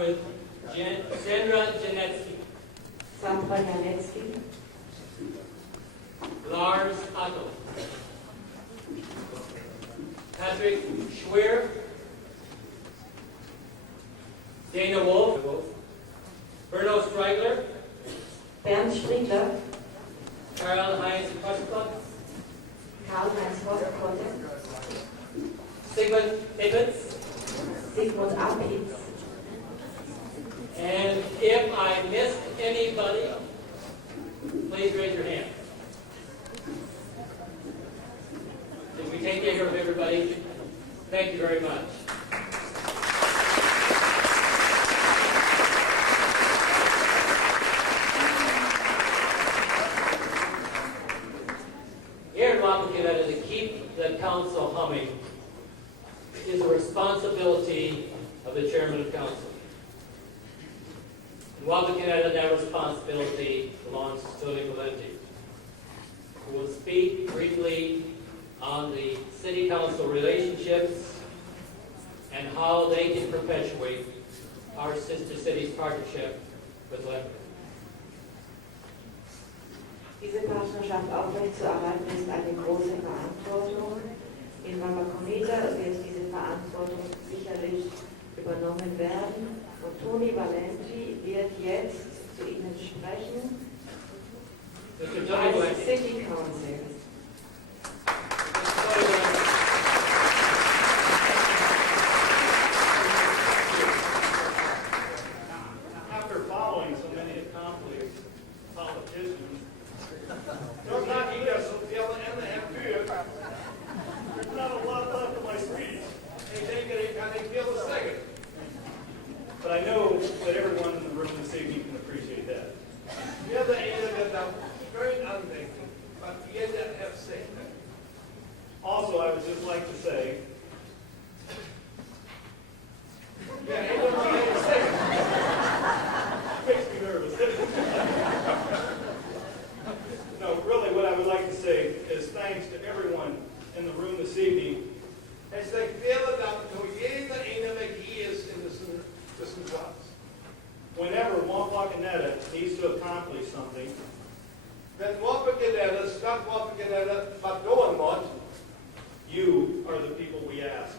with Sandra Janetsky, Sandra Janetsky, Lars Otto, Patrick Schwer, Dana Wolf, Berno Streigler, Bernd Striegler, Karl-Heinz Koschkott, Karl-Heinz Wapakoneta, Sigmund Hibbets, Sigmund Apitz. and if I missed anybody, please raise your hand. Did we take care of everybody? Thank you very much. Here in Wapakoneta, to keep the council humming is a responsibility of the chairman of council. In Wapakoneta, that responsibility belongs to Tony Valenti, who will speak briefly on the city council relationships and how they can perpetuate our sister cities' partnership with Lengerich. Diese Partnerschaft aufrechtzuerhalten ist eine große Verantwortung. In Wapakoneta wird diese Verantwortung sicherlich übernommen werden. Und Tony Valenti wird jetzt zu Ihnen sprechen Mr. Tony als Valenti. City Council. After following so many accomplished politicians, there's not a lot left of my speech. But I know that everyone in the room this evening can appreciate that. Also, I would just like to say, makes me nervous. No, really what I would like to say is thanks to everyone in the room this evening. Whenever Wapakoneta needs to accomplish something, you are the people we ask.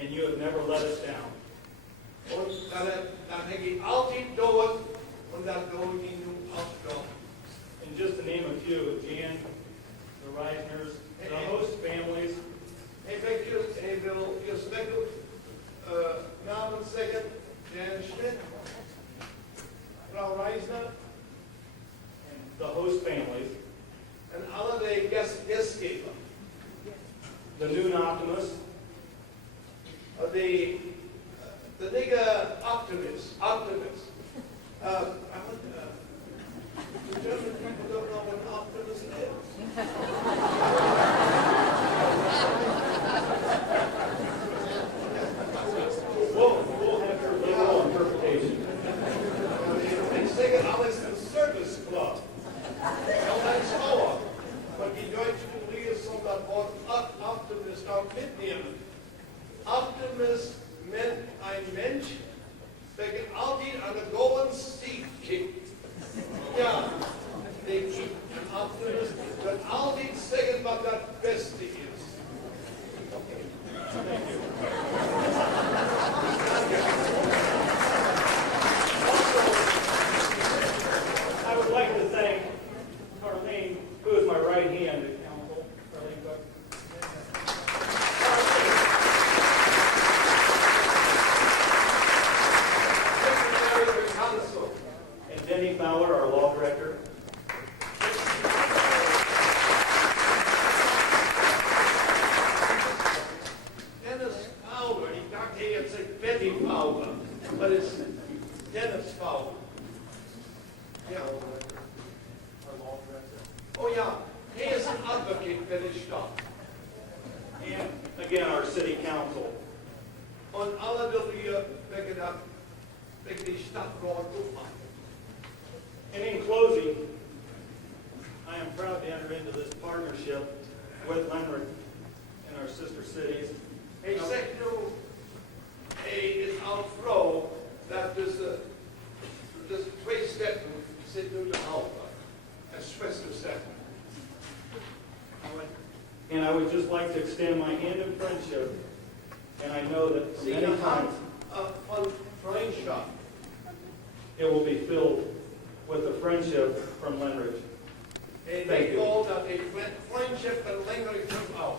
And you have never let us down. And just to name a few, Jan, the Reisners, the host families, Namens zeggen, Jan Schmidt, Frau Reisner, and the host families, en alle de gastgever. the Noon Optimists, The nigger optimist. The German people don't know what an optimist is. we'll have your liberal interpretation. Ik zeg het alles een service club. Dat is over. Maar die Deutschen leren soms dat woord optimist ook mitnehmen. Optimist meant ein Mensch, der altijd aan de gouden stief kickt. Ja, denk ik, een optimist wird altijd zeggen wat dat beste is. I would like to thank Carlene, who is my right hand at council. Carlene Cook. Secretary of the Council. And Denny Fowler, our law director. Dennis Fowler, ik dacht hij had gezegd Betty Fowler, maar het is Dennis Fowler. Ja. Oh ja, hij is een advocate bij de stad. And again, our city council. Und alle die wir wegen die Stadt wollen aufmachen. And in closing, I am proud to enter into this partnership with Lengerich, and in our sister cities. Hij zegt nu, hij is aan het vrouw dat dus twee steppen zitten nu te helpen. En zustersteppen. And I would just like to extend my hand of friendship, and I know that Zie je many de hand times van vriendschap. it will be filled with the friendship from Lengerich. En Thank ik you. hoop dat ik vriendschap met Lengerich terug hou.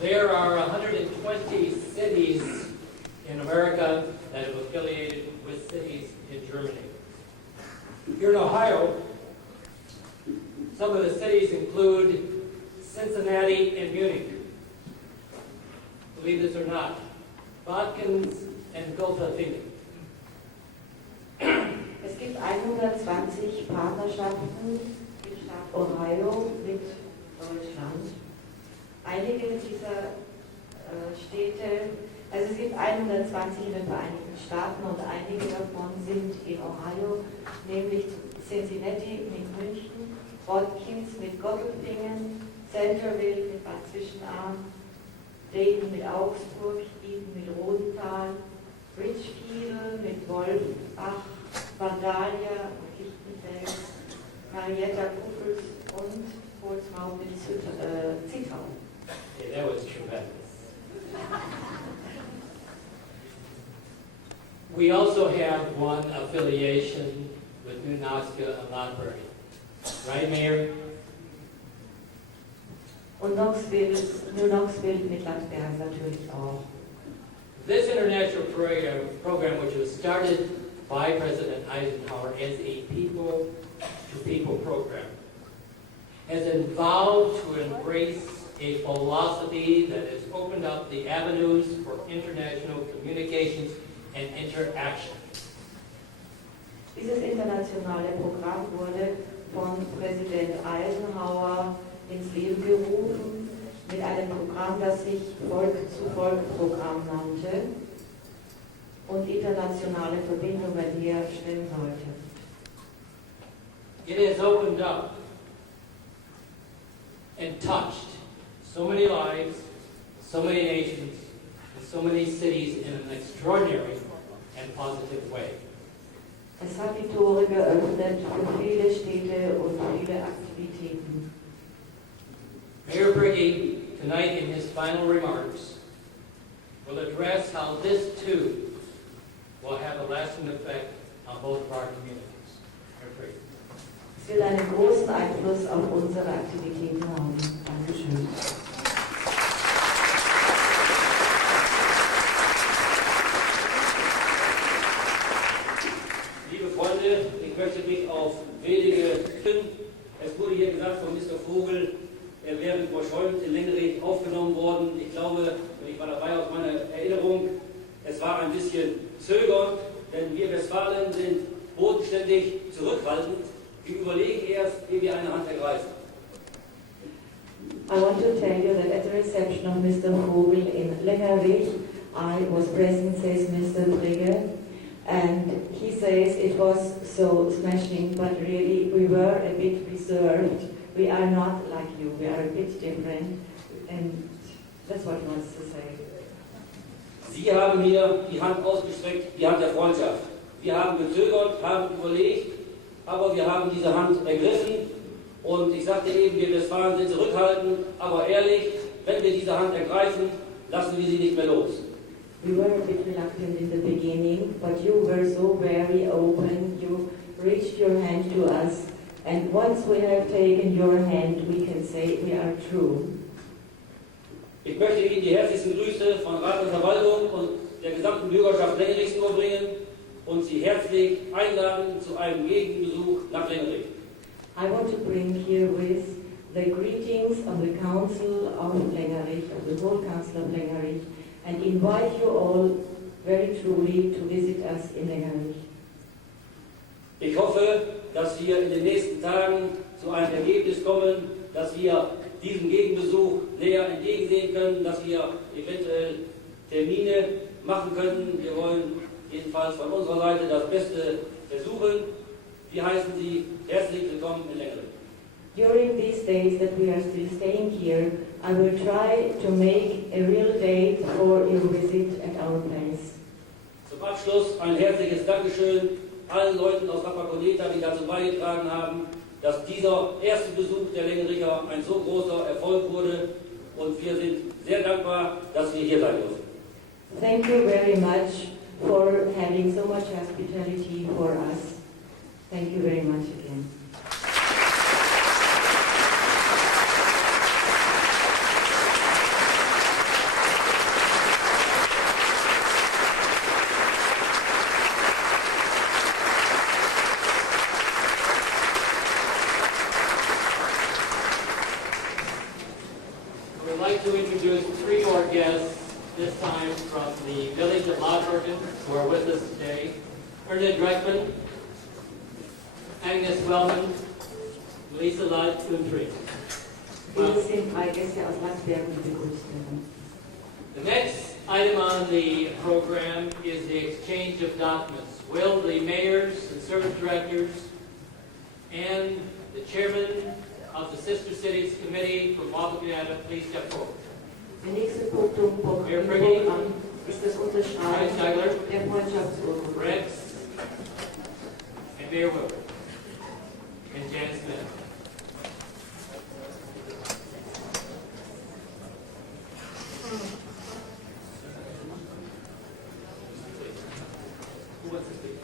There are 120 cities in America that have affiliated with cities in Germany. Here in Ohio, some of the cities include Cincinnati and Munich. Believe this or not, Watkins and Gotha-Fingen. Es gibt 120 Partnerschaften im Staat Ohio mit Deutschland. Einige dieser Städte, also es gibt 120 in den Vereinigten Staaten und einige davon sind in Ohio, nämlich Cincinnati mit München, Watkins mit Gottelfingen, Centerville mit Bad Zwischenahn, Dayton mit Augsburg, Eden mit Rosenthal, Richfield mit Wolfach, Vandalia und Lichtenfels, Marietta, Kuppels und Portsmouth mit Zittau. Okay, that was tremendous. We also have one affiliation with New Knoxville and Lockbury. Right, Mayor? Und New Knoxville mit Landsberg natürlich auch. This international program, which was started by President Eisenhower as a people-to-people program, has evolved to embrace a philosophy that has opened up the avenues for international communications and interaction. Dieses internationale Programm wurde von Präsident Eisenhower ins Leben gerufen mit einem Programm, das sich Volk-zu-Volk-Programm nannte und internationale Verbindungen herstellen sollte. It has opened up and touched so many lives, so many nations, and so many cities in an extraordinary and positive way. Es hat die Tore geöffnet für viele Städte und viele Aktivitäten. Mayor Briggy, tonight in his final remarks, will address how this too will have a lasting effect on both of our communities. Mayor Briggy. Es will einen großen Einfluss auf unsere Aktivitäten haben. Dankeschön. Liebe Freunde, ich möchte mich auf wenige finden. Es wurde hier gesagt von Mr. Vogel, er wäre mit Frau Scholz in Lengerich aufgenommen worden. Ich glaube, und ich war dabei aus meiner Erinnerung, es war ein bisschen zögernd, denn wir Westfalen sind bodenständig zurückhaltend. Wir überlegen erst, wie wir eine Hand ergreifen. I want to tell you that at the reception of Mr. Vogel in Lengerich, I was present, says Mr. Brigge, and he says it was so smashing, but really we were a bit reserved. We are not like you, we are a bit different, and that's what he wants to say. Sie haben mir die Hand ausgestreckt, die Hand der Freundschaft. Wir haben gezögert, haben überlegt, aber wir haben diese Hand ergriffen. Und ich sagte eben, wir Westfalen sind zurückhaltend, aber ehrlich, wenn wir diese Hand ergreifen, lassen wir sie nicht mehr los. We were a bit reluctant in the beginning, but you were so very open, you reached your hand to us, and once we have taken your hand, we can say we are true. Ich möchte Ihnen die herzlichsten Grüße von Rat und Verwaltung und der gesamten Bürgerschaft Lengerichs überbringen und Sie herzlich einladen zu einem Gegenbesuch nach Lengerich. I want to bring herewith the greetings of the Council of Lengerich, of the whole Council of Lengerich, and invite you all very truly to visit us in Lengerich. Ich hoffe, dass wir in den nächsten Tagen zu einem Ergebnis kommen, dass wir diesem Gegenbesuch näher entgegensehen können, dass wir eventuell Termine machen können. Wir wollen jedenfalls von unserer Seite das Beste versuchen. Wir heißen Sie herzlich willkommen in Lengerich. During these days that we are still staying here, I will try to make a real date for your visit at our place. Zum Abschluss ein herzliches Dankeschön allen Leuten aus Wapakoneta, die dazu beigetragen haben, dass dieser erste Besuch der Lengericher ein so großer Erfolg wurde. Und wir sind sehr dankbar, dass wir hier sein dürfen. Thank you very much for having so much hospitality for us. Thank you very much again. I would like to introduce three more guests, this time from the village of Lengerich, who are with us today. Ernest Dreckman, Agnes Wellman, Lisa Lott, und Tree. Wir sind drei Gäste aus Landsberg, die begrüßt werden. The next item on the program is the exchange of documents. Will the mayors and service directors and the chairman of the Sister Cities Committee from Wapakoneta please step forward? Der nächste Punkt im Programm ist das Unterschreiben der Freundschaftsurkunde. Rex and Mayor Wilbur and Jan Smith. Who wants to speak?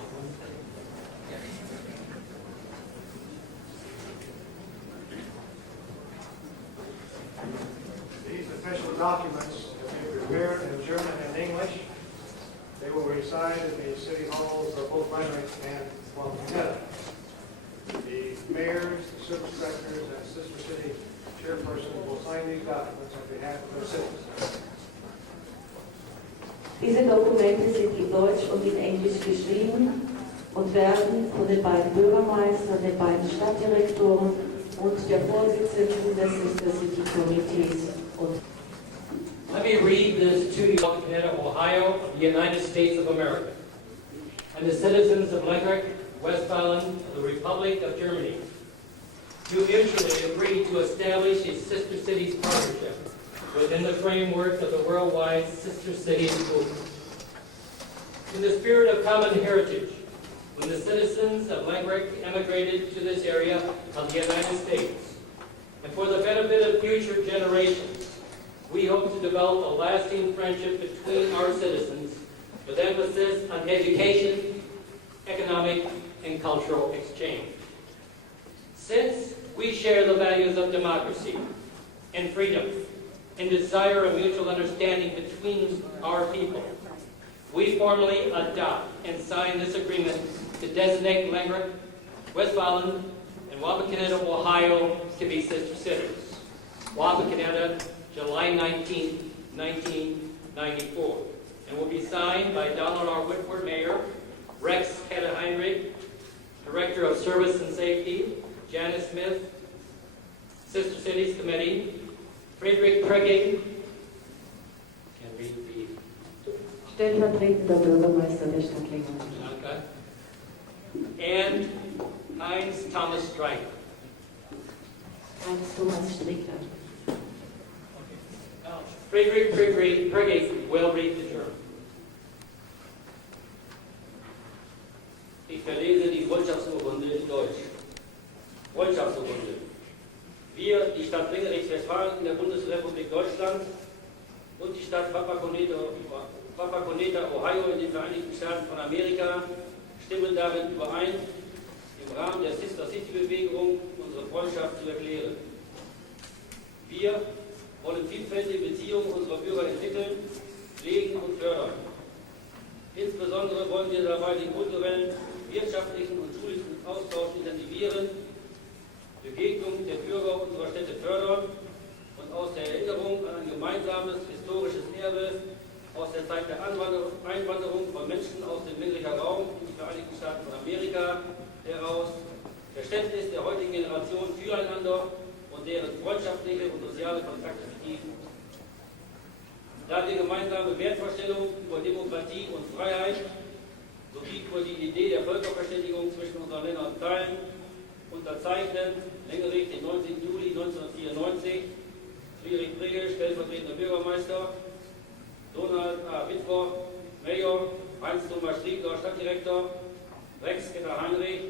These official documents have been prepared in German and English. They will reside in the city halls of both Lengerich and Wapakoneta. The mayors, the service directors, and sister city chairpersons will sign these documents on behalf of their citizens. Diese Dokumente sind in Deutsch und in Englisch geschrieben und werden von den beiden Bürgermeistern, den beiden Stadtdirektoren und der Vorsitzenden des Sister City Committees. Let me read this to you, Wapakoneta, Ohio, of the United States of America, and the citizens of Lengerich, Westfalen, of the Republic of Germany, do mutually agree to establish a Sister Cities partnership within the framework of the worldwide Sister Cities movement. In the spirit of common heritage, when the citizens of Lengerich emigrated to this area of the United States, and for the benefit of future generations, we hope to develop a lasting friendship between our citizens with emphasis on education, economic, and cultural exchange. Since we share the values of democracy and freedom and desire a mutual understanding between our people, we formally adopt and sign this agreement to designate Lengerich, Westfalen, and Wapakoneta, Ohio to be sister cities. Wapakoneta, July 19, 1994, and will be signed by Donald R. Whitworth, Mayor, Rex Heinrich, Director of Service and Safety, Janice Smith, Sister Cities Committee, Friedrich Pregging, can read the Stellvertretender Bürgermeister der Stadt Lengerich. Danke, and Heinz Thomas Streicher. Heinz Thomas Strickler. Friedrich Pregging will read the German. Ich verlese die Freundschaftsurkunde in Deutsch. Freundschaftsurkunde. Wir, die Stadt Lengerich, Westfalen in der Bundesrepublik Deutschland und die Stadt Wapakoneta, Ohio in den Vereinigten Staaten von Amerika, stimmen darin überein, im Rahmen der Sister City Bewegung unsere Freundschaft zu erklären. Wir wollen vielfältige Beziehungen unserer Bürger entwickeln, pflegen und fördern. Insbesondere wollen wir dabei den kulturellen, wirtschaftlichen und schulischen Austausch intensivieren, Begegnung der Bürger unserer Städte fördern und aus der Erinnerung an ein gemeinsames historisches Erbe aus der Zeit der Einwanderung von Menschen aus dem Lengericher Raum in die Vereinigten Staaten von Amerika heraus Verständnis der heutigen Generation füreinander und deren freundschaftliche und soziale Kontakte vertiefen. Da wir gemeinsame Wertvorstellungen über Demokratie und Freiheit sowie über die Idee der Völkerverständigung zwischen unseren Ländern teilen, unterzeichnen Lengerich den 19. Juli 1994, Friedrich Pregel, stellvertretender Bürgermeister, Donald A. Wittwer, Mayor, Heinz-Thomas Striegler, Stadtdirektor, Rex Ketter Heinrich,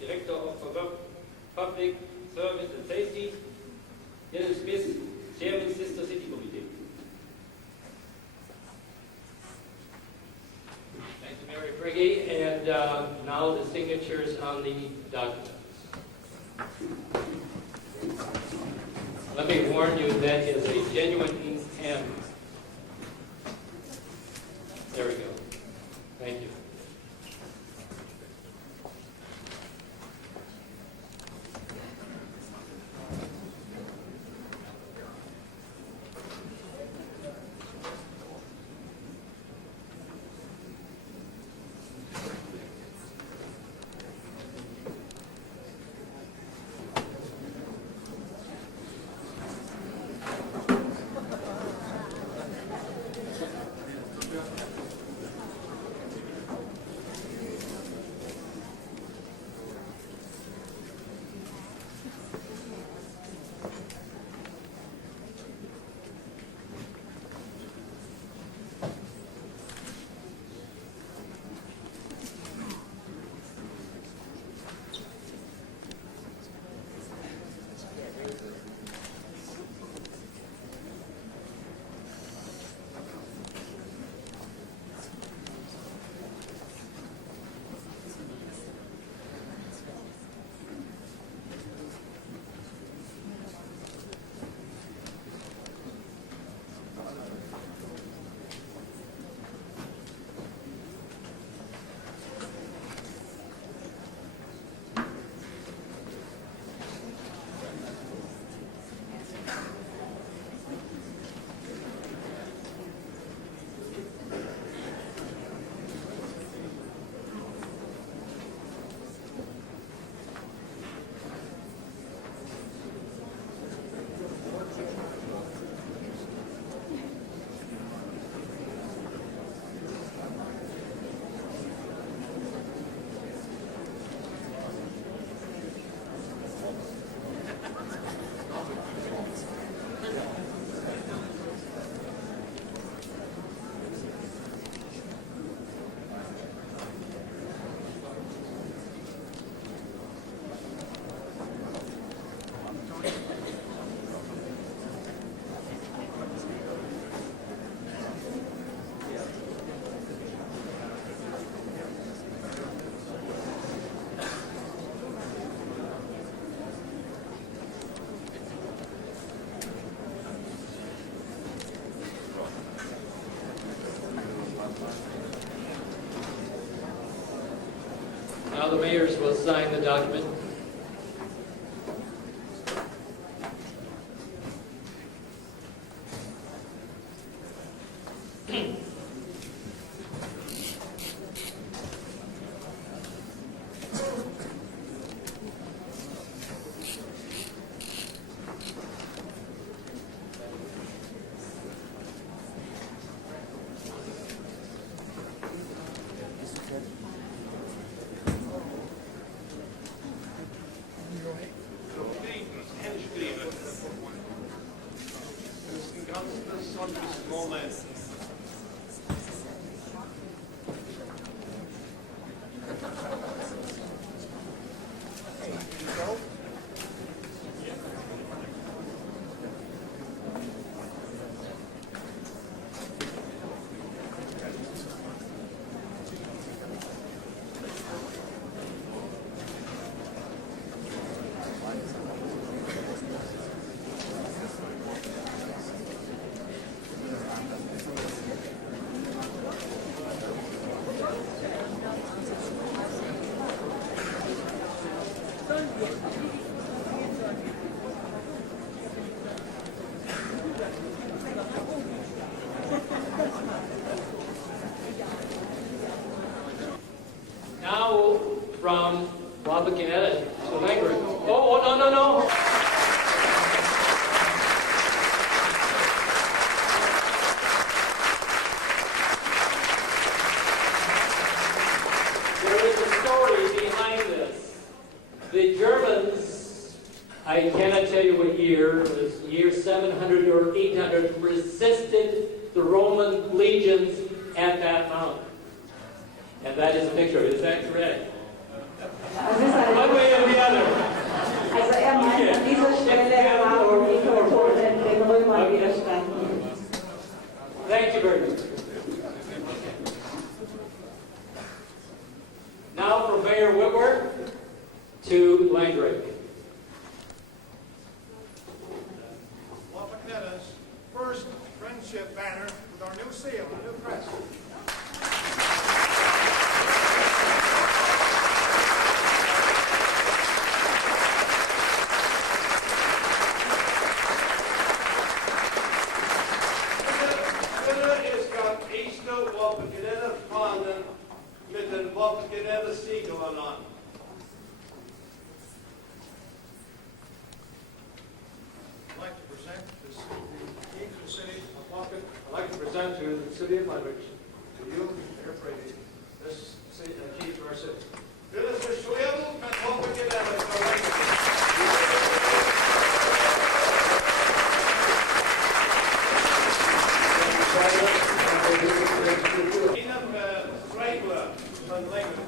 Director of Public Service and Safety, Dennis Smith, Chairman Sister City Committee. Thank you, Mary Briggy. And now the signatures on the documents. Let me warn you, that is a genuine ink pen. There we go. Thank you. Now the mayors will sign the document. Wapakoneta to Lengerich. Oh, no. There is a story behind this. The Germans, I cannot tell you what year, it was year 700 or 800, resisted the Roman legions at that mountain. And that is a picture. Is that correct? One way or the other. Also meint, an dieser Stelle waren die Franzosen den Römern widerstanden. Thank you very much. Now from Mayor Whitworth to Lengerich. Wapakoneta's first friendship banner with our new seal, our new crest. Bitte ist gerade echte Wapakoneta-Fahnen mit dem Wapakoneta-Siegel an. I'd like to present this, the key to the city of Wapak. I'd like to present to the city of Lengerich, to you, Mayor Brady, this key to our city. Dit is de sleutel met Wapakoneta. In een schrijver van Lengerich.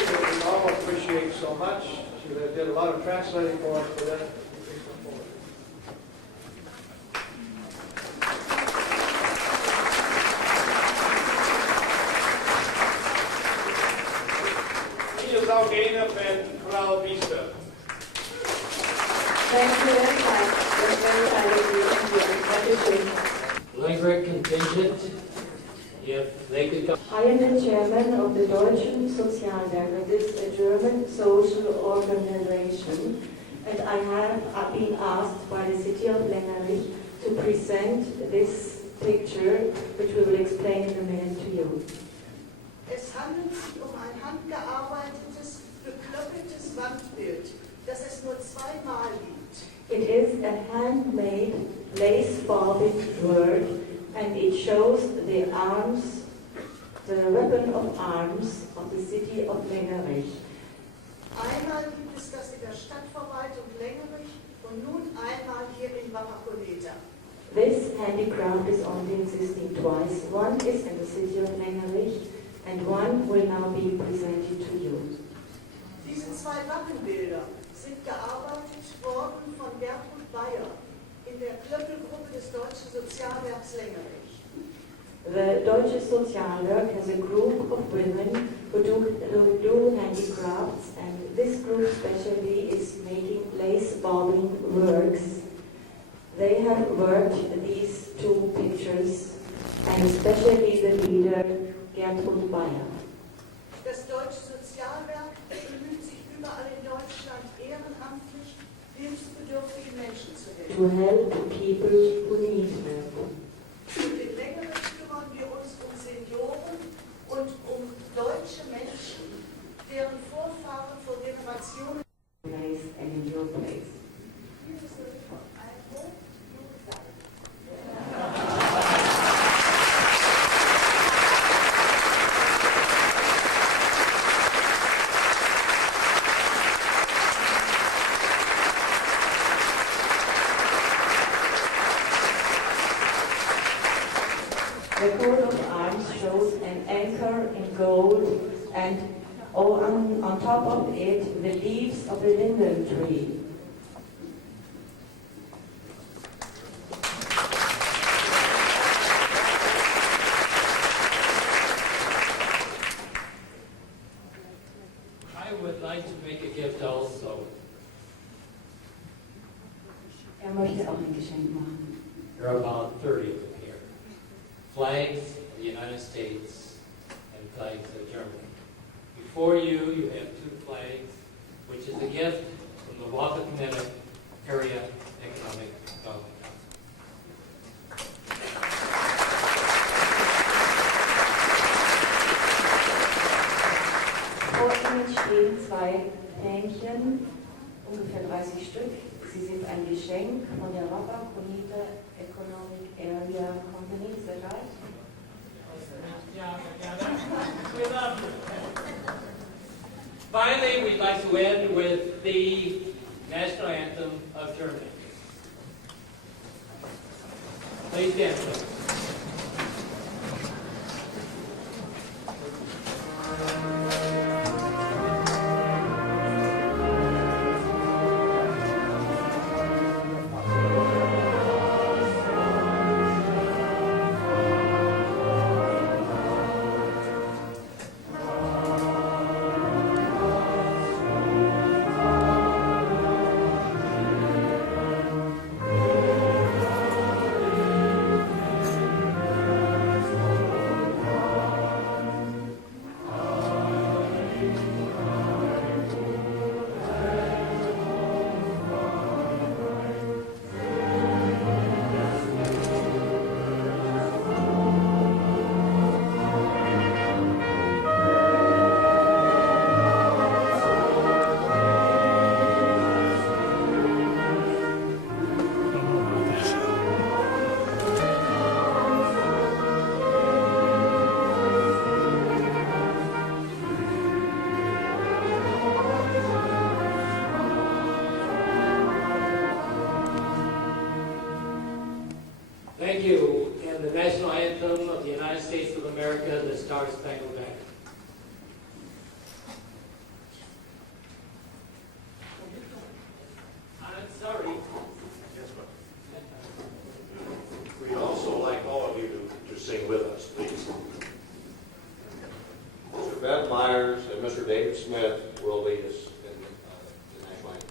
We all appreciate so much. She did a lot of translating for us for that. Hier is ook een van Frau Wiester. Thank you very much. That's very kind of you. Thank you. Lengerich contingent, if they could come. I am the chairman of the Deutschen Sozialwerke. This is a German social organization, and I have been asked by the city of Lengerich to present this picture, which we will explain in a minute to you. Es handelt sich um ein handgearbeitetes, geklöppeltes Wandbild, das es nur zweimal gibt. It is a handmade lace bobbin work, and it shows the arms, the weapon of arms of the city of Lengerich. Einmal gibt es das in der Stadtverwaltung Lengerich und nun einmal hier in Wapakoneta. This handicraft is only existing twice. One is in the city of Lengerich, and one will now be presented to you. Diese zwei Wappenbilder sind gearbeitet worden von Gertrud Bayer in der Klöppelgruppe des Deutschen Sozialwerks Lengerich. The Deutsche Sozialwerk has a group of women who do handicrafts, and this group especially is making lace bobbin works. They have worked these two pictures, and especially the leader, Gertrud Bayer. Das Deutsche Sozialwerk bemüht sich überall in Deutschland ehrenamtlich, hilfsbedürftigen Menschen zu helfen. To help people who need help. Und in Lengerich kümmern wir uns um Senioren und um deutsche Menschen, deren Vorfahren vor Generationen. Nice and in your place. The coat of arms shows an anchor in gold, and on top of it the leaves of a linden tree. I would like to make a gift also. Möchte auch ein Geschenk machen. There are about 30 of them here. Flags of the United States and flags of Germany. Before you, you have two flags, which is a gift from the Wapakoneta Area Economic Development Council. stehen zwei Fähnchen, ungefähr 30 Stück. Sie sind ein Geschenk von der Wapakoneta Economic Area Company. Ist das right? Finally, we'd like to end with the national anthem of Germany. Please stand, please. Thank you. And the national anthem of the United States of America, the Star-Spangled Banner. I'm sorry. We'd also like all of you to sing with us, please. Mr. Ben Myers and Mr. David Smith will lead us in the national anthem.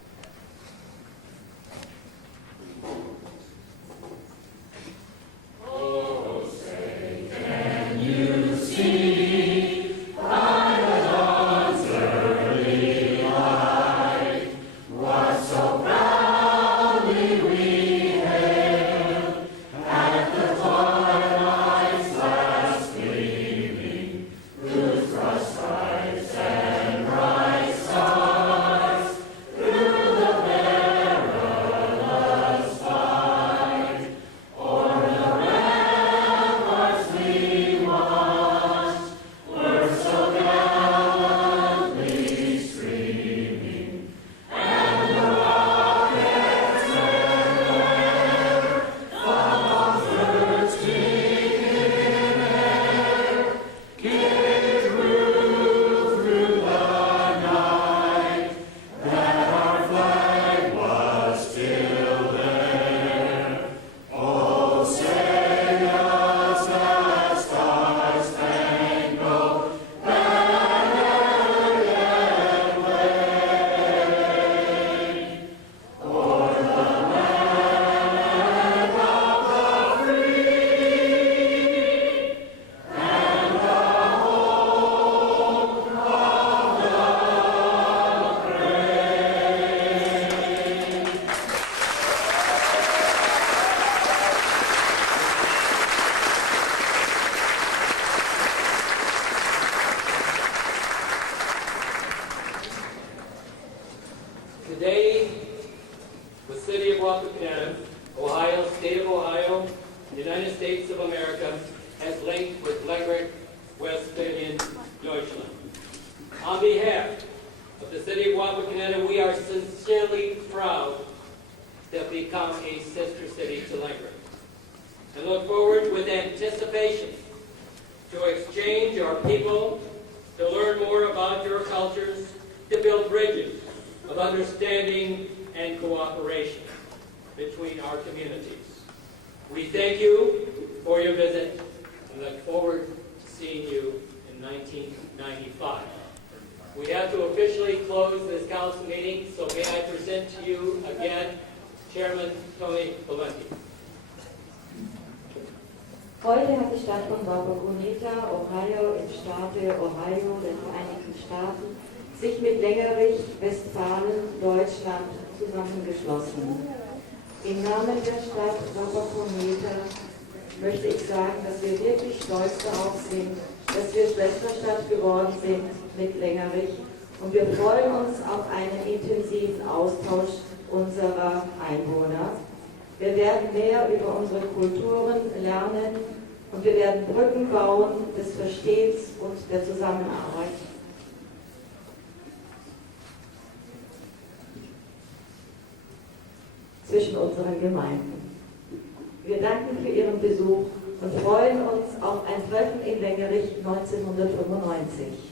Today, the city of Wapakoneta, Ohio, state of Ohio, United States of America, has linked with Lengerich Wapakoneta, Deutschland. On behalf of the city of Wapakoneta, we are sincerely proud to have become a sister city to Lengerich, and look forward with anticipation to exchange our people, to learn more about your cultures, to build bridges of understanding and cooperation between our communities. We thank you for your visit and look forward to seeing you in 1995. We have to officially close this council meeting, so may I present to you again Chairman Tony Valenti. Heute hat die Stadt von Wapakoneta, Ohio, im Staate Ohio der Vereinigten Staaten, sich mit Lengerich, Westfalen, Deutschland zusammengeschlossen. Im Namen der Stadt Wapakoneta möchte ich sagen, dass wir wirklich stolz darauf sind, dass wir Schwesterstadt geworden sind mit Lengerich und wir freuen uns auf einen intensiven Austausch unserer Einwohner. Wir werden mehr über unsere Kulturen lernen und wir werden Brücken bauen des Verstehens und der Zusammenarbeit. Zwischen unseren Gemeinden. Wir danken für Ihren Besuch und freuen uns auf ein Treffen in Lengerich 1995.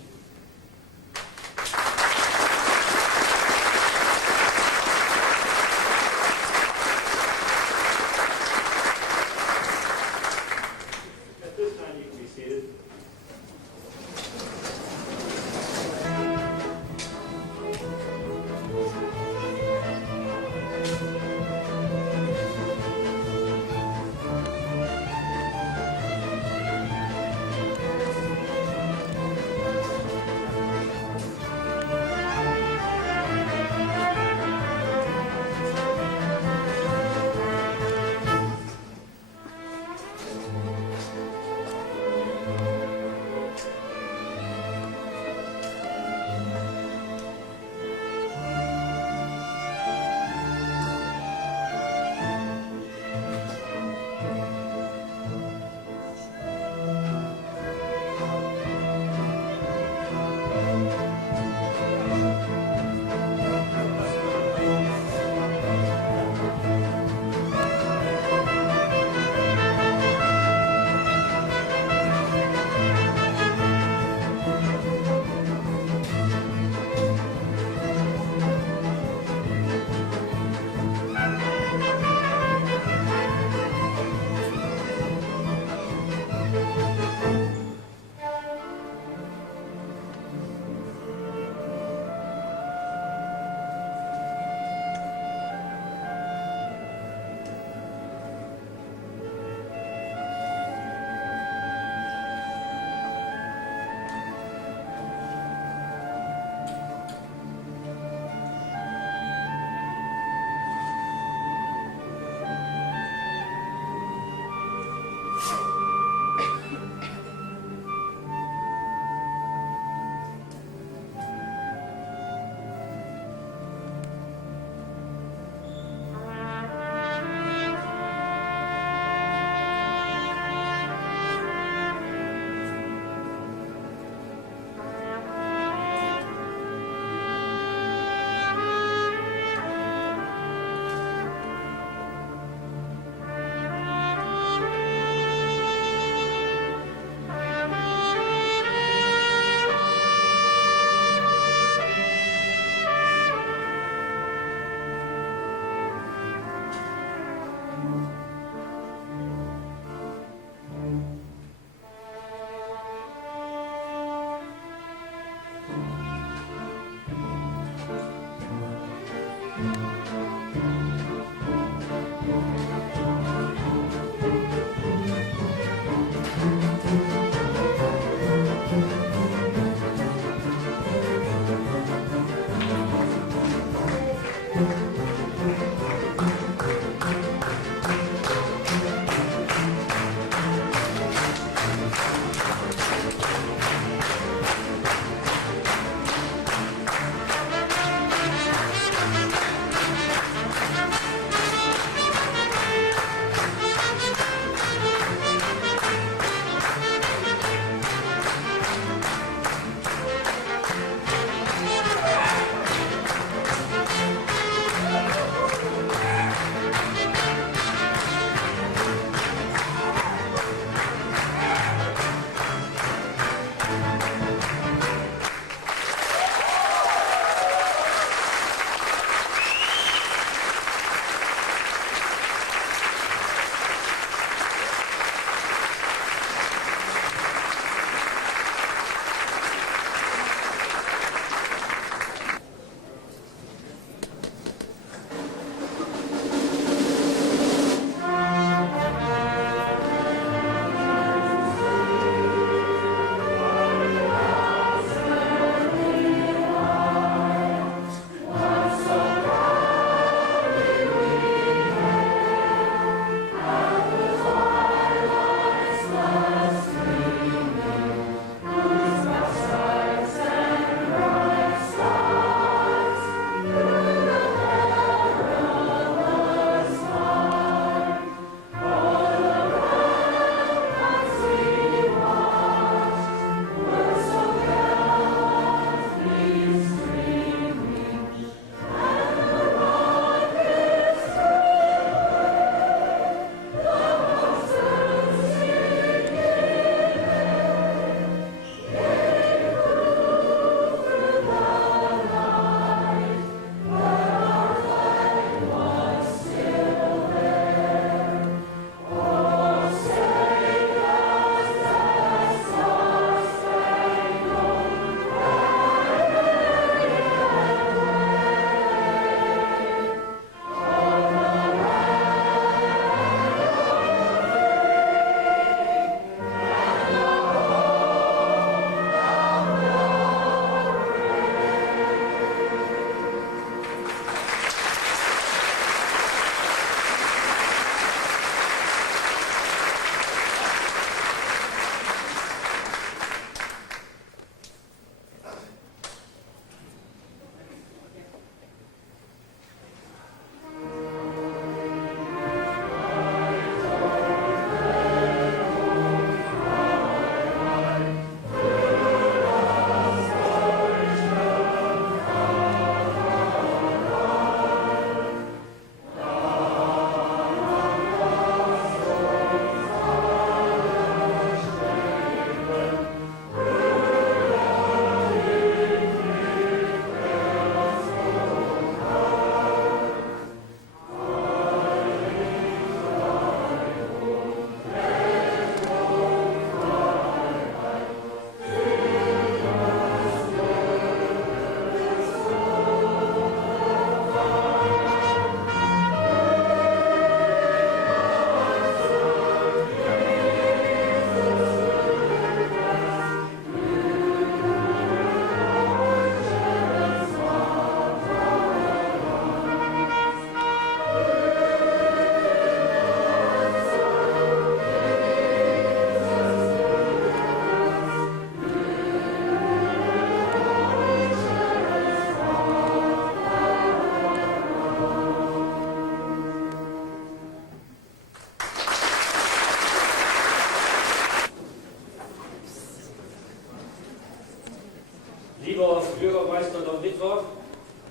At this time, you can be seated.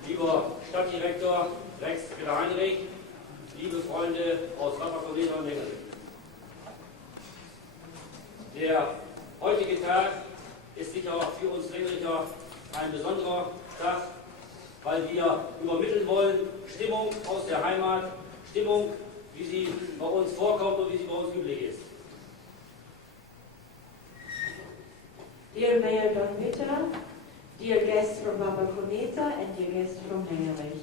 lieber Stadtdirektor Rex Heinrich, liebe Freunde aus Wapakoneta und Lengerich. Der heutige Tag ist sicher für uns Lengericher ein besonderer Tag, weil wir übermitteln wollen Stimmung aus der Heimat, Stimmung, wie sie bei uns vorkommt und wie sie bei uns üblich ist. Dear Mayor Don Witter, dear guests from Wapakoneta and dear guests from Lengerich.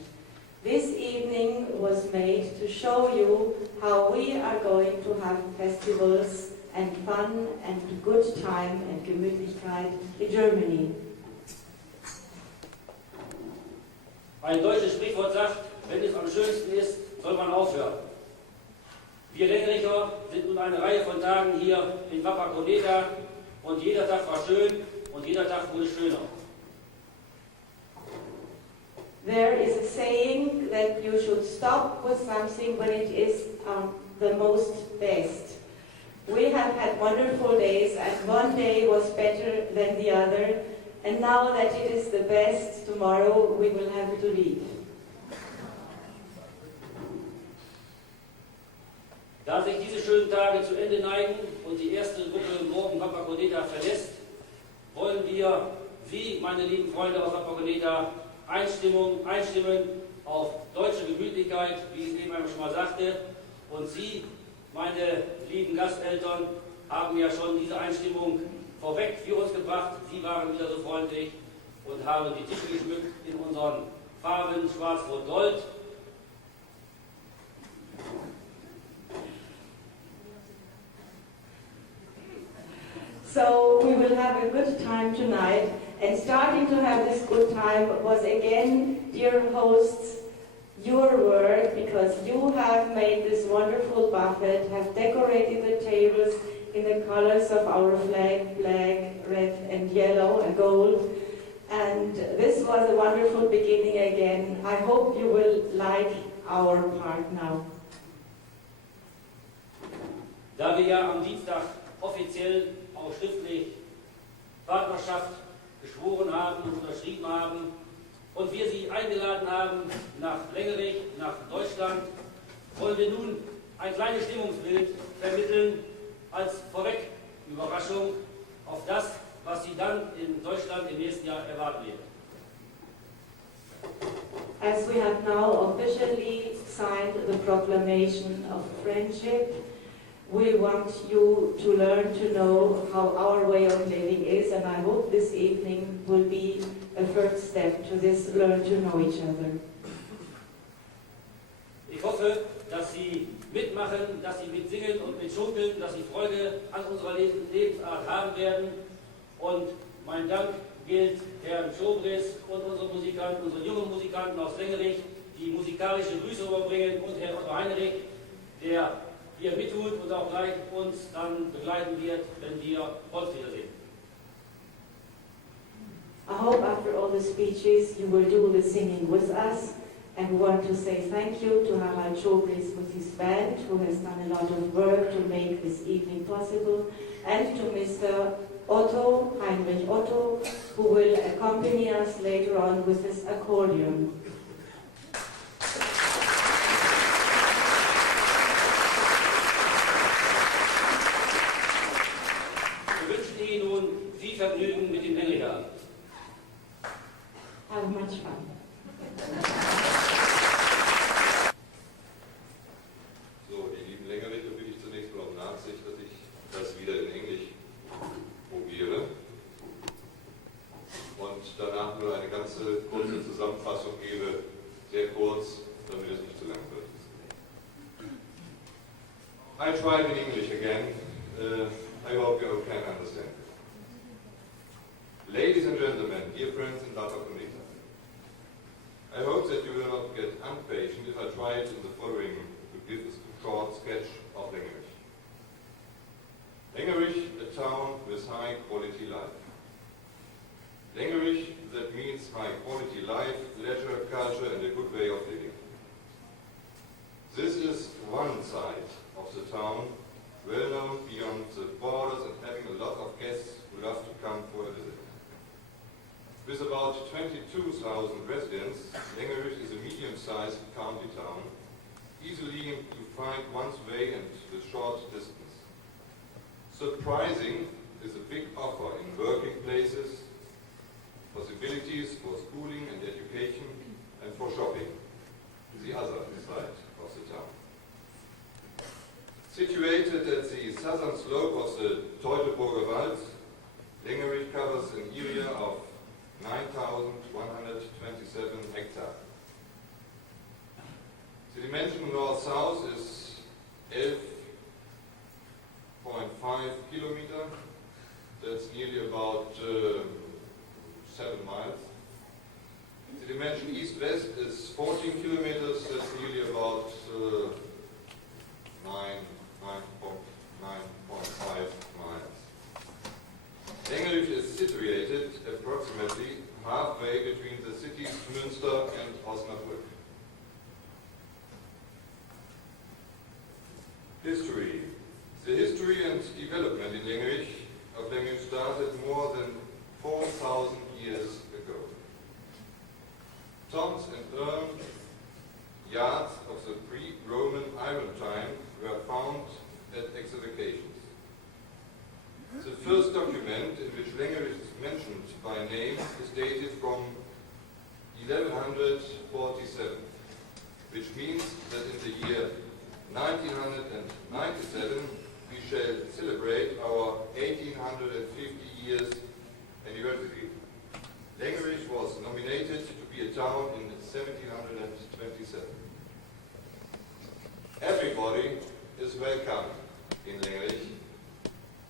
This evening was made to show you how we are going to have festivals and fun and good time and Gemütlichkeit in Germany. Ein deutsches Sprichwort sagt, wenn es am schönsten ist, soll man aufhören. Wir Lengericher sind nun eine Reihe von Tagen hier in Wapakoneta und jeder Tag war schön und jeder Tag wurde schöner. There is a saying that you should stop with something when it is the most best. We have had wonderful days and one day was better than the other, and now that it is the best, tomorrow we will have to leave. Da sich diese schönen Tage zu Ende neigen und die erste Gruppe morgen Wapakoneta verlässt, wollen wir Sie, meine lieben Freunde aus Wapakoneta, einstimmen auf deutsche Gemütlichkeit, wie ich es eben schon mal sagte. Und Sie, meine lieben Gasteltern, haben ja schon diese Einstimmung vorweg für uns gebracht. Sie waren wieder so freundlich und haben die Tische geschmückt in unseren Farben Schwarz-Rot-Gold. So we will have a good time tonight, and starting to have this good time was again, dear hosts, your work, because you have made this wonderful buffet, have decorated the tables in the colors of our flag, black, red and yellow and gold. And this was a wonderful beginning again. I hope you will like our part now. Da wir ja am Dienstag offiziell auch schriftlich Partnerschaft geschworen haben und unterschrieben haben und wir Sie eingeladen haben nach Lengerich, nach Deutschland, wollen wir nun ein kleines Stimmungsbild vermitteln als Vorweg-Überraschung auf das, was Sie dann in Deutschland im nächsten Jahr erwarten wird. As we have now officially signed the proclamation of friendship, we want you to learn to know how our way of living is, and I hope this evening will be a first step to this learn to know each other. Ich hoffe, dass Sie mitmachen, dass Sie mitsingen und mitschunkeln, dass Sie Freude an unserer Lebensart haben werden. Und mein Dank gilt Herrn Schobres und unseren Musikanten, unseren jungen Musikanten aus Lengerich, die musikalische Grüße überbringen, und Herrn Otto Heinrich, der hier mittut und auch gleich uns dann begleiten wird, wenn wir Volkslieder singen. I hope after all the speeches you will do the singing with us, and we want to say thank you to Harald Schobris with his band, who has done a lot of work to make this evening possible, and to Mr. Otto, Heinrich Otto, who will accompany us later on with his accordion. Wir wünschen Ihnen nun viel Vergnügen mit dem Lengericher. Have much fun. So, die lieben Lengericher, bitte ich zunächst mal um Nachsicht, dass ich das wieder in Englisch probiere und danach nur eine ganz kurze Zusammenfassung gebe, sehr kurz, damit es nicht zu lang wird. I tried in English again. I hope you can understand. Ladies and gentlemen, dear friends in Wapakoneta, I hope that you will not get impatient if I try in the following to give a short sketch of Lengerich. Lengerich, a town with high quality life. Lengerich, that means high quality life, leisure, culture and a good way of living. This is one side of the town, well known beyond the borders and having a lot of guests who love to come for a visit. With about 22,000 residents, medium-sized county town, easily to find one's way and with short distance. Surprising is a big offer in working places, possibilities for schooling and education, and for shopping, the other side of the town. Situated at the southern slope of the Teutoburger Wald, Lengerich covers an area of 9,127 hectares. The dimension north-south is 11.5 kilometers. That's nearly about 7 miles. The dimension east-west is 14 kilometers. That's nearly about 9.5 miles. Lengerich is situated approximately halfway between the cities Münster and Osnabrück. History. The history and development in Lengerich started more than 4,000 years ago. Tombs and urn yards of the pre-Roman iron time were found at excavations. The first document in which Lengerich is mentioned by name is dated from 1147, which means that in the year 1997 we shall celebrate our 1850 years anniversary. Lengerich was nominated to be a town in 1727. Everybody is welcome in Lengerich,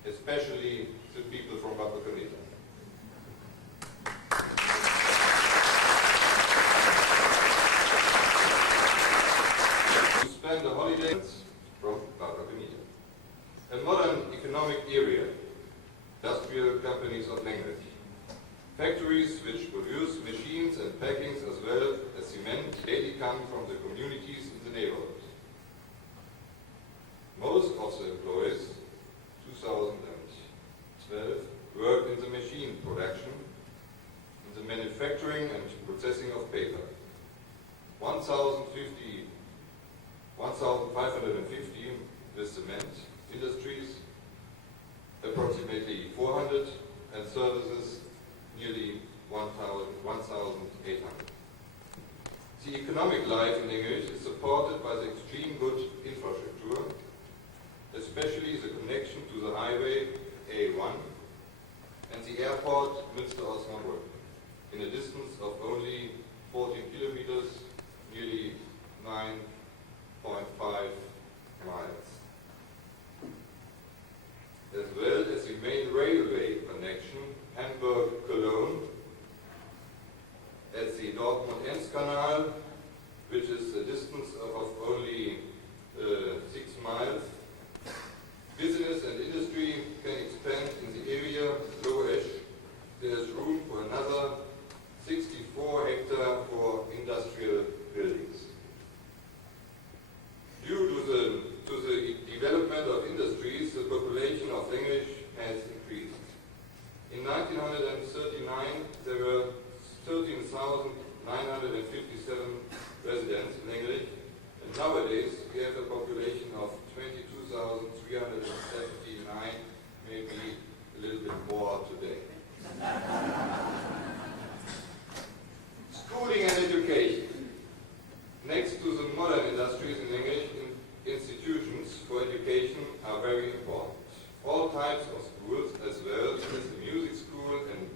especially the people from Wapakoneta. To spend the holidays from Wapakoneta. A modern economic area, industrial companies of Lengerich. Factories which produce machines and packings as well as cement daily come from the communities in the neighborhood. Most of the employees, 2012, work in the machine production, in the manufacturing and processing of paper. 1,550 with cement industries, approximately 400, and services nearly 1,800. The economic life in Lengerich is supported by the extreme good infrastructure, especially the connection to the highway A1 and the airport Münster-Osnabrück, in a distance of only 14 kilometers, nearly 9.5 miles. As well as the main railway connection Hamburg-Cologne at the Dortmund-Enz-Canal, which is a distance of only 6 miles. Business and industry can expand in the area Low-Esch. There is room for another 64 hectares for industrial buildings. Due to the development of industries, the population of Lengerich has increased. In 1939, there were 13,957 residents in Lengerich, and nowadays we have a population of 22,379, maybe a little bit more today. Schooling and education. Next to the modern industries in Lengerich, institutions for education are very important. All types of schools, as well as the music school and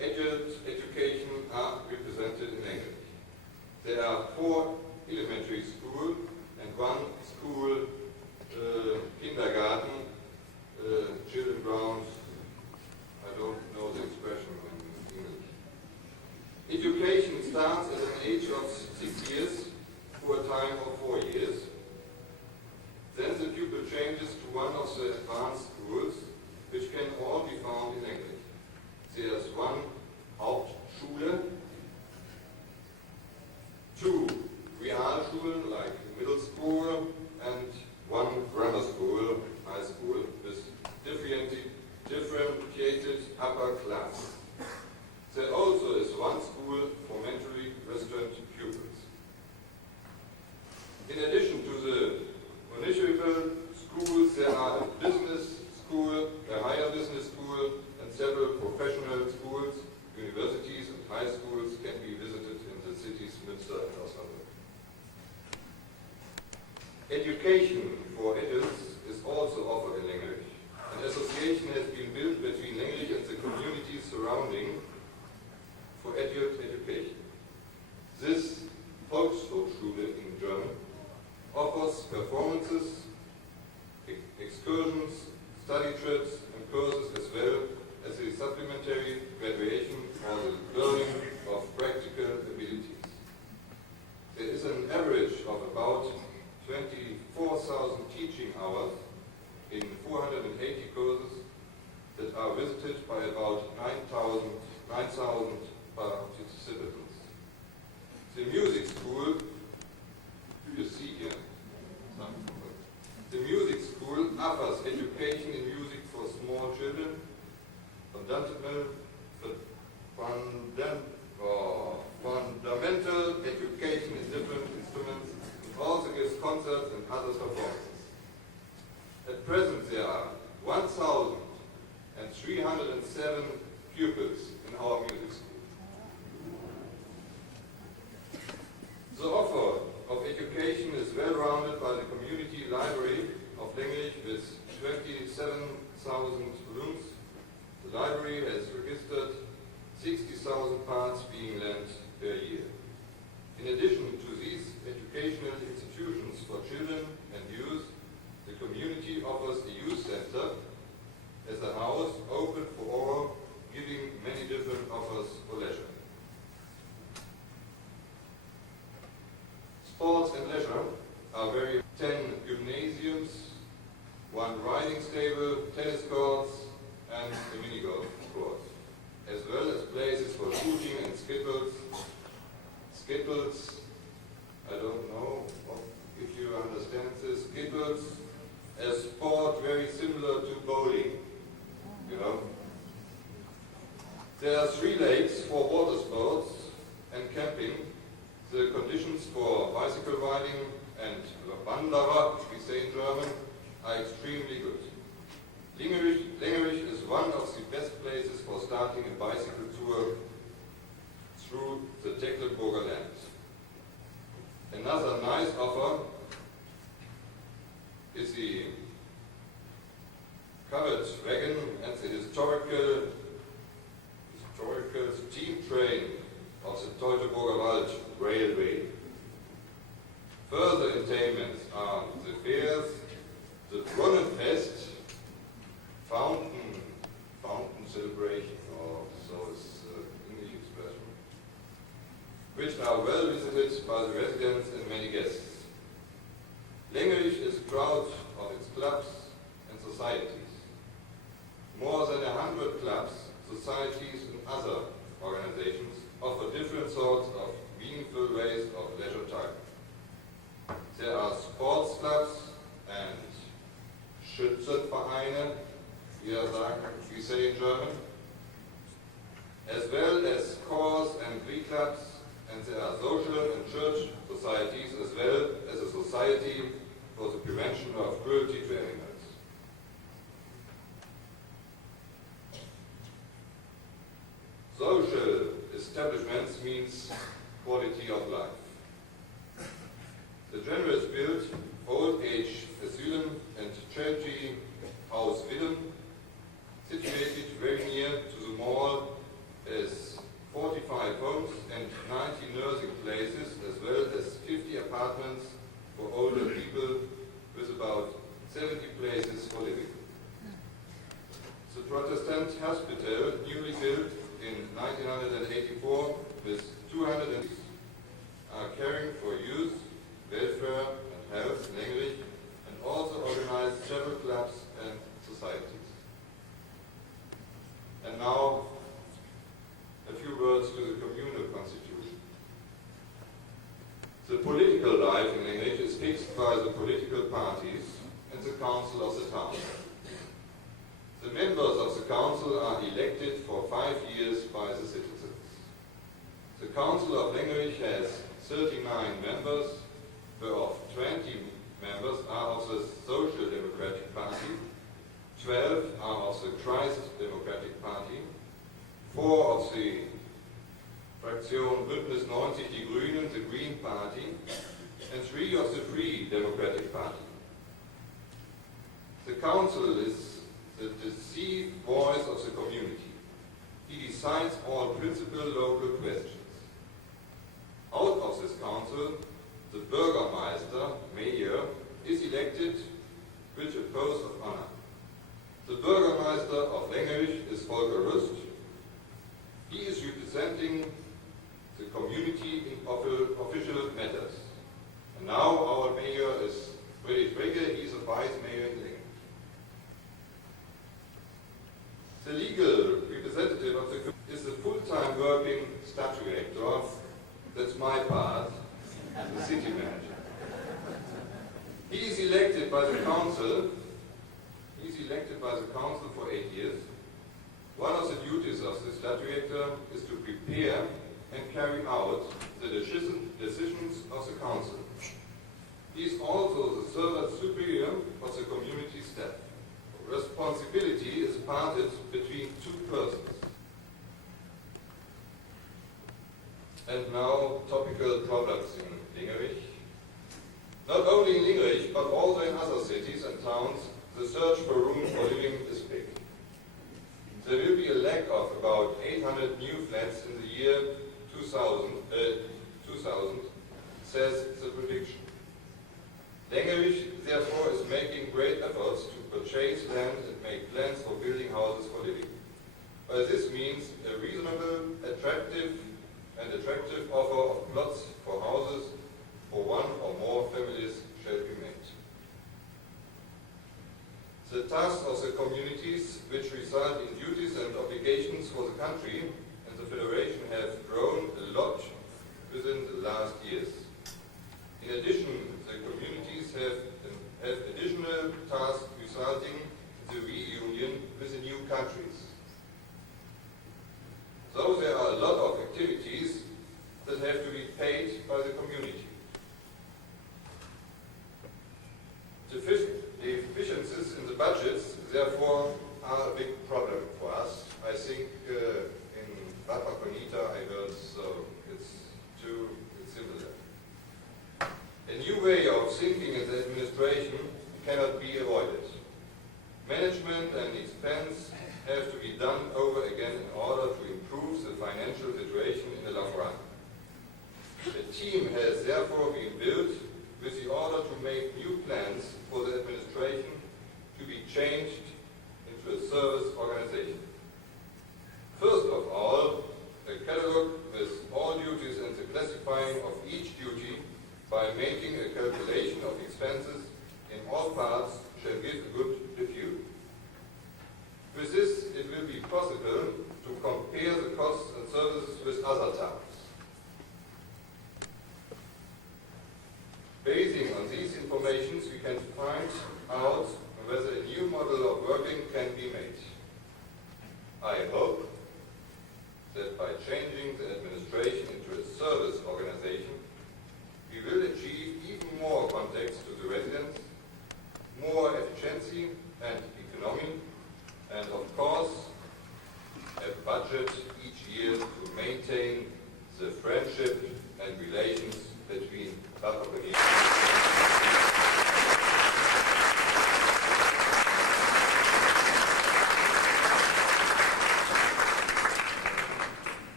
adult education, are represented in Lengerich. There are 4 elementary schools and 1 school, kindergarten, children grounds. I don't know the expression in English. Education starts at an age of 6 years for a time of 4 years. Then the pupil changes to one of the advanced schools, which can all be found in English. There's 1 Hauptschule, 2 Realschulen, like middle school, and 1 grammar school, high school, with differentiated upper class. There also is 1 school for mentally restrained pupils. Education for adults is also offered in Lengerich. An association has been built between Lengerich and the community surrounding for adult education. This Volkshochschule in German offers performances, excursions, study trips and courses as well as a supplementary graduation for the learning of practical abilities. There is an average of about 24,000 teaching hours in 480 courses that are visited by about 9,000 participants. The music school, you see here, the music school offers education in music for small children, fundamental education in different instruments, and also gives concerts and other performances. At present there are 1,307 pupils in our music school. The offer of education is well rounded by the community library of Lengerich with 27,000 rooms. The library has registered 60,000 parts being lent per year. In addition to these educational institutions for children and youth, the community offers a youth center as a house open for all, giving many different offers for leisure. Sports and leisure are very 10 gymnasiums, 1 riding stable, tennis courts, and a mini golf course, as well as places for shooting and skittles. Skittles, I don't know if you understand this. Skittles, a sport very similar to bowling, you know. There are 3 lakes for water sports and camping. The conditions for bicycle riding and Wanderer, we say in German, are extremely good. Lengerich is one of the best places for starting a bicycle tour through the Tecklenburger land. Another nice offer is the covered wagon and the historical steam train of the Teutoburger Wald Railway. Further entertainments are the fairs, the Brunnenfest, fountain celebration, or so is English expression, which are well visited by the residents and many guests. Lengerich is proud of its clubs and societies. More than 100 clubs, societies and other organizations offer different sorts of meaningful ways of leisure time. There are sports clubs and Schützenvereine, we say in German, as well as chorus and glee clubs, and there are social and church societies as well as a society for the prevention of cruelty to animals. Social establishments means quality of life. The generous built old age asylum and charity house Willem, situated very near to the mall, is 45 homes and 90 nursing places, as well as 50 apartments for older people, with about 70 places for living. The Protestant hospital, newly built in 1984 with 200 are caring for youth, welfare and health in Lengerich, and also organize several clubs and societies. And now, a few words to the communal constitution. The political life in Lengerich is fixed by the political parties and the council of the town. The members of the council are elected for 5 years by the citizens. The council of Lengerich has 39 members, whereof 20 members are of the Social Democratic Party, 12 are of the Christ Democratic Party, 4 of the Fraktion Bündnis 90 Die Grünen, the Green Party, and 3 of the Free Democratic Party. The council is the deceived voice of the community. He decides all principal local questions. Out of this council, the Bürgermeister, mayor, is elected with a post of honor. The Bürgermeister of Lengerich is Volker Rüst. He is representing the community in official matters. And now our mayor is Lengerich Wapakoneta. He is a vice mayor in Lengerich. The legal representative of the community is the full-time working statue actor. That's my part, the city manager. He is elected by the council. He is elected by the council for 8 years. One of the duties of the statute actor is to prepare and carry out the decisions of the council. He is also the third superior of the community staff. Responsibility is parted between 2 persons. And now, topical problems in Lengerich. Not only in Lengerich, but also in other cities and towns, the search for room for living is big. There will be a lack of about 800 new flats in the year 2000, says the prediction. Lengerich, therefore, is making great efforts to purchase land and make plans for building houses for living. But this means a reasonable, attractive offer of plots for houses for 1 or more families shall be made. The tasks of the communities which result in duties and obligations for the country and the Federation have grown a lot within the last years. In addition, the communities have additional tasks resulting in the reunion with the new countries. So there are a lot of activities that have to be paid by the community. The deficiencies in the budgets, therefore, are a big problem for us. I think in Wapakoneta I heard, so it's similar. A new way of thinking in the administration cannot be avoided. Management and expense have to be done over again in order to improve the financial situation in the long run. A team has therefore been built with the order to make new plans for the administration to be changed into a service organization. First of all, a catalogue with all duties and the classifying of each duty by making a calculation of expenses in all parts shall give a good review. With this, it will be possible to compare the costs and services with other towns. Basing on these informations, we can find out whether a new model of working can be made. I hope that by changing the administration into a service organization, we will achieve even more contacts to the residents, more efficiency and economy, and of course, a budget each year to maintain the friendship and relations between Wapakoneta.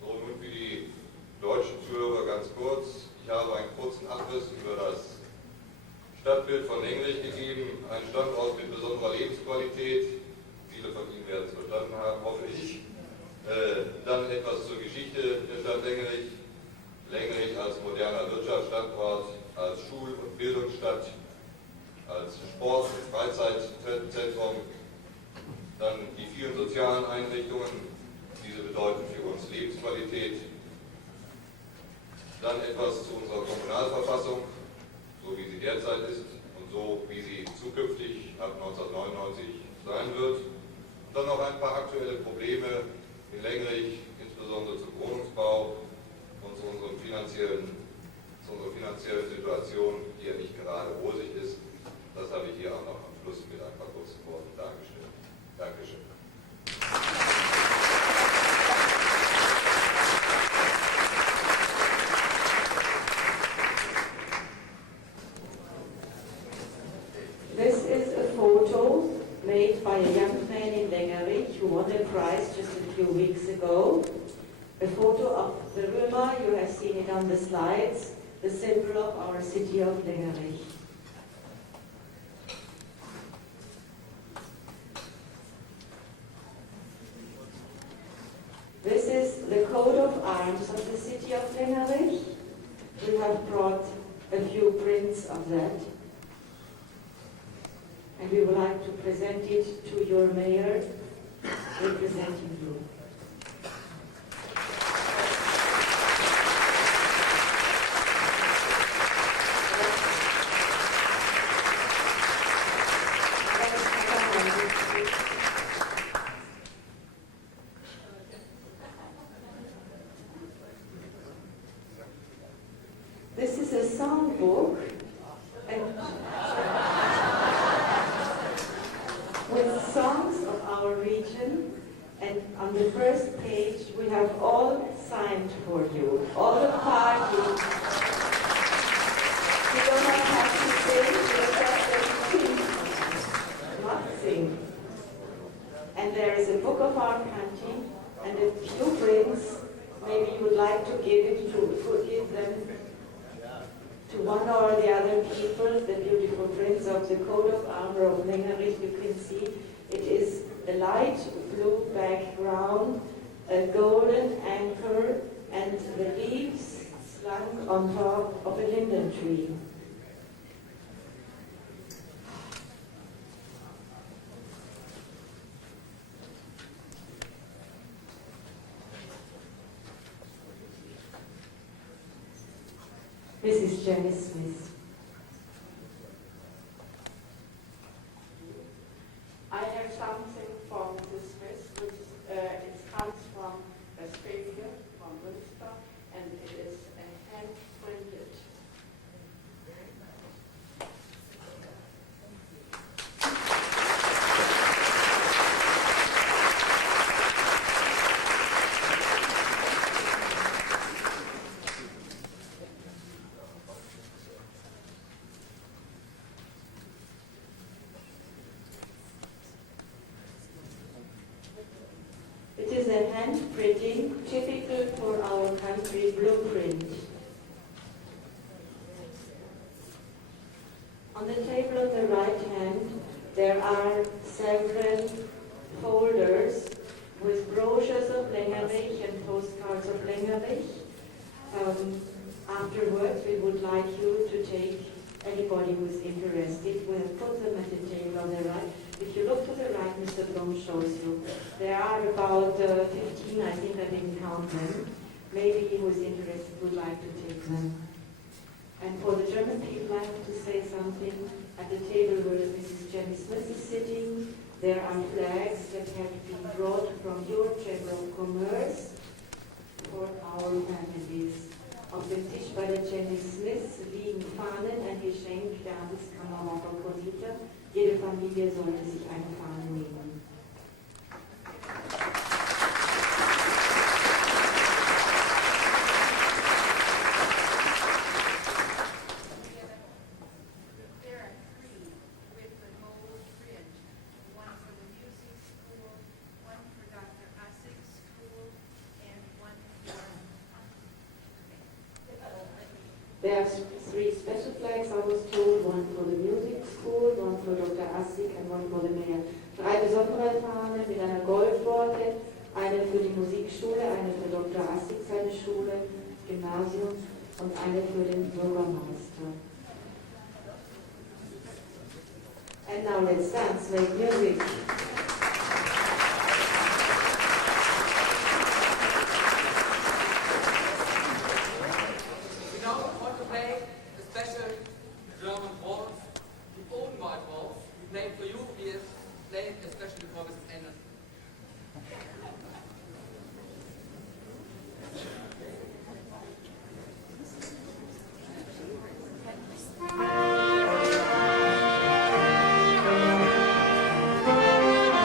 So, nun für die deutschen Zuhörer ganz kurz. Ich habe einen kurzen Abriss über das Stadtbild von Lengerich gegeben, ein Standort mit besonderer Lebensqualität. Viele von Ihnen werden es verstanden haben, hoffe ich. Dann etwas zur Geschichte der Stadt Lengerich. Lengerich als moderner Wirtschaftsstandort, als Schul- und Bildungsstadt, als Sport- und Freizeitzentrum. Dann die vielen sozialen Einrichtungen, diese bedeuten für uns Lebensqualität. Dann etwas zu unserer Kommunalverfassung, so wie sie derzeit ist und so wie sie zukünftig ab 1999 sein wird. Und dann noch ein paar aktuelle Probleme in Lengerich, insbesondere zum Wohnungsbau und zu unserer finanziellen Situation, die ja nicht gerade rosig ist. Das habe ich hier auch noch am Schluss mit ein paar kurzen Worten dargestellt. Dankeschön. seen on the slides, the symbol of our city of Lengerich. This is the coat of arms of the city of Lengerich. We have brought a few prints of that. And we would like to present it to your mayor, representing you. This is a songbook and with songs of our region, and on the first page we have all signed for you, all the party. You don't have to sing, you just have to not sing. And there is a book of our country and a few prints. Maybe you would like to give them to one or the other people, the beautiful prints of the coat of armor of Lengerich. You can see it is a light blue background, a golden anchor, and the leaves slung on top of a linden tree. This is Jenny Smith. I have something from the Smith, which it comes from Australia, from Münster, and it is hand printed. It is a hand printing typical for our country blueprint. On the table on the right hand, there are several folders with brochures of Lengerich and postcards of Lengerich. Afterwards, we would like you to take anybody who is interested. We have put them at the table on the right. If you look to the right, Mr. Blom shows you. There are about 15, I think I didn't count them. Maybe who is interested would like to take them. And for the German people, I have to say something. At the table where Mrs. Jenny Smith is sitting, there are flags that have been brought from your Chamber of Commerce for our families. Auf dem Tisch bei der Jenny Smith liegen Fahnen, ein Geschenk der Handelskammer Wapakoneta. Jede Familie sollte sich eine Fahne nehmen. There are three with the gold fringe. One for the music school, one for Dr. Assig's school, and one for... There are three special flags, I was told, one for the music school, one for Dr. Assig and one for the mayor. Drei besondere Fahnen mit einer Goldborte, eine für die Musikschule, eine für Dr. Assig, seine Schule, Gymnasium, und eine für den Bürgermeister. And now let's dance, make music. We now want to play a special German waltz, the Odenwald waltz. We played for you, we have played especially for Mrs. Anderson. Thank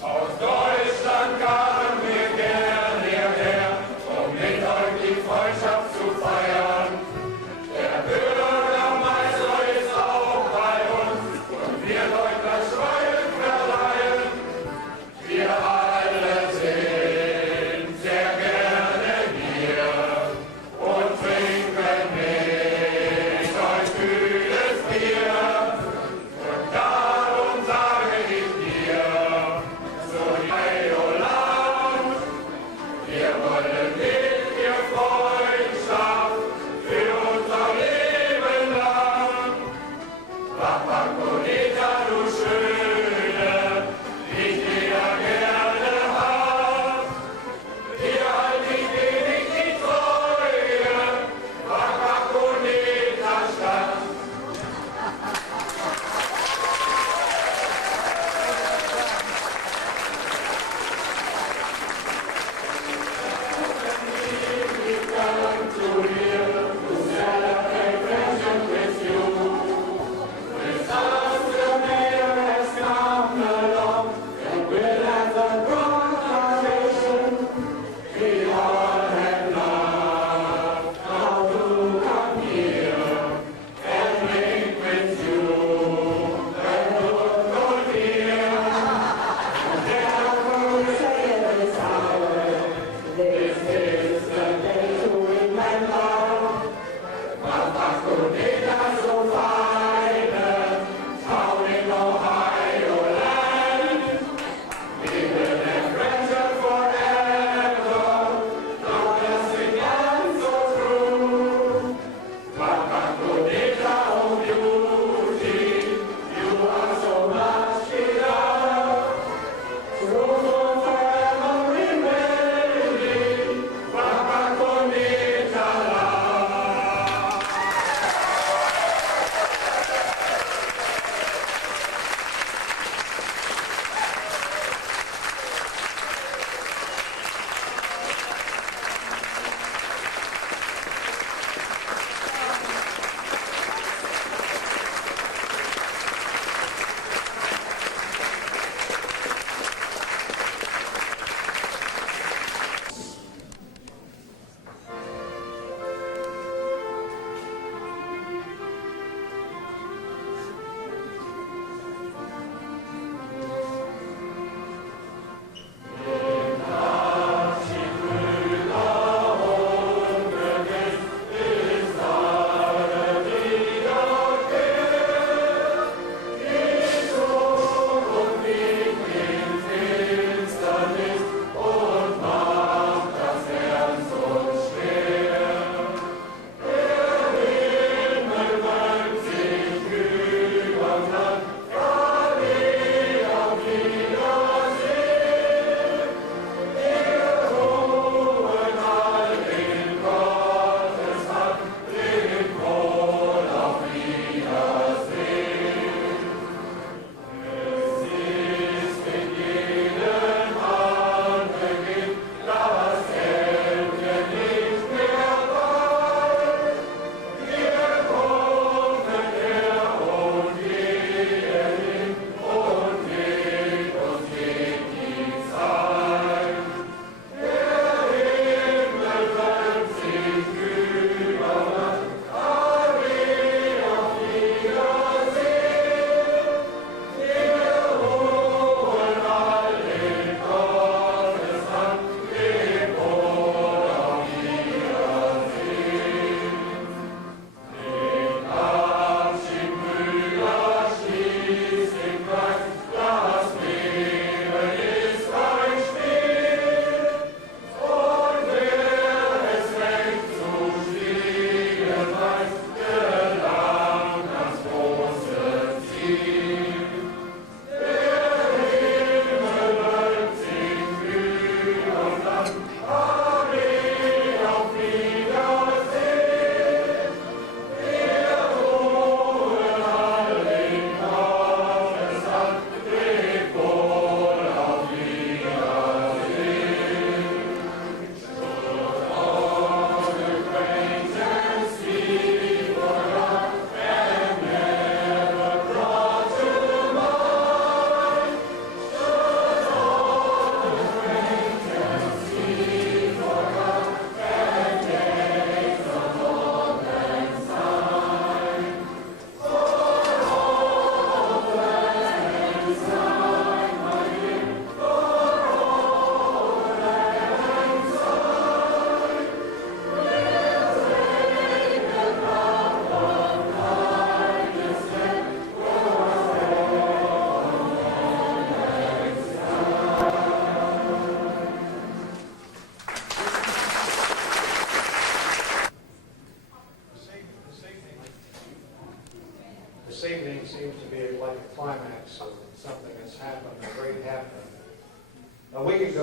Aus Deutschland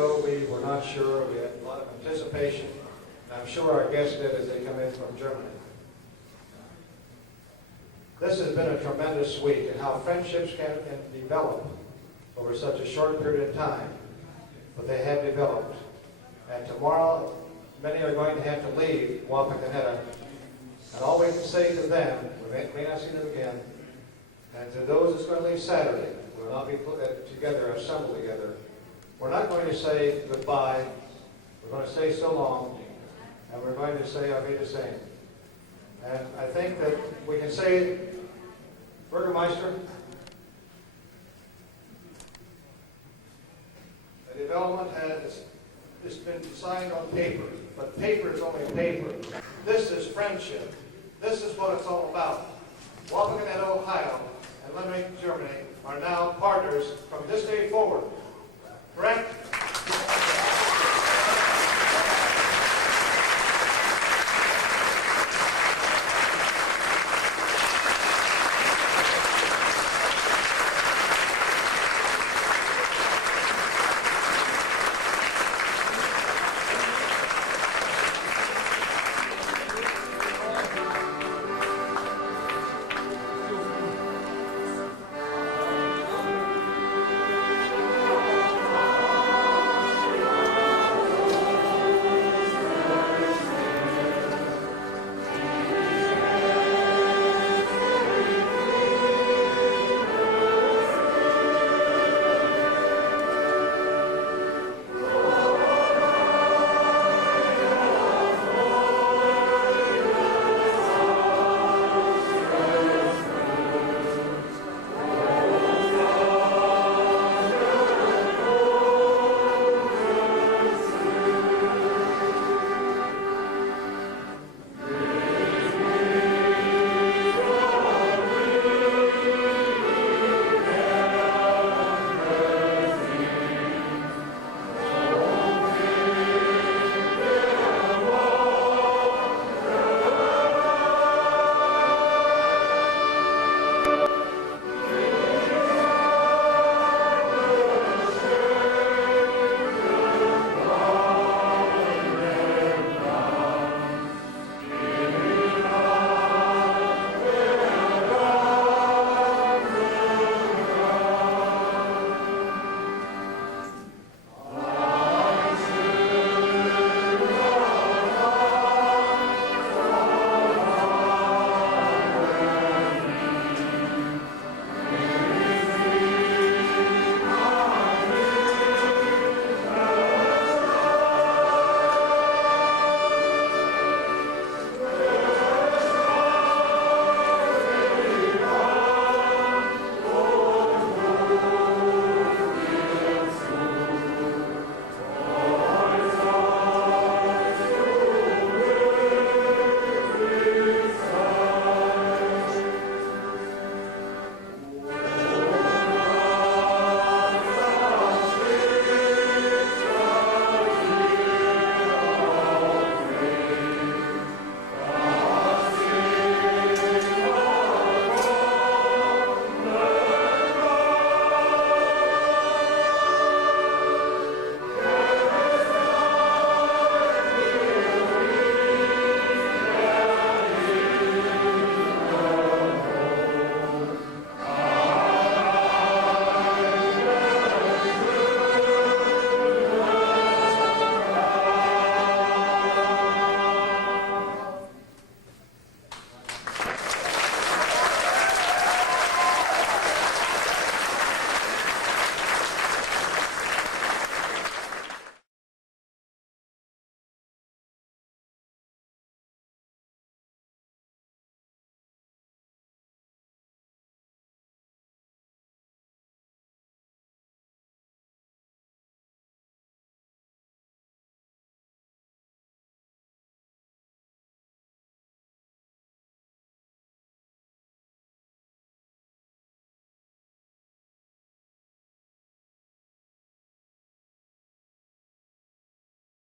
ago, we were not sure. We had a lot of anticipation. And I'm sure our guests did as they come in from Germany. This has been a tremendous week, and how friendships can develop over such a short period of time. But they have developed. And tomorrow, many are going to have to leave Wapakoneta. And all we can say to them, we may not see them again, and to those that's going to leave Saturday, we'll not be put together, assembled together. We're not going to say goodbye. We're going to say so long, and we're going to say I'll be the same. And I think that we can say, Burgermeister, the development has it's been signed on paper, but paper is only paper. This is friendship. This is what it's all about. Wapakoneta, Ohio, and Lengerich, Germany are now partners from this day forward. Correct?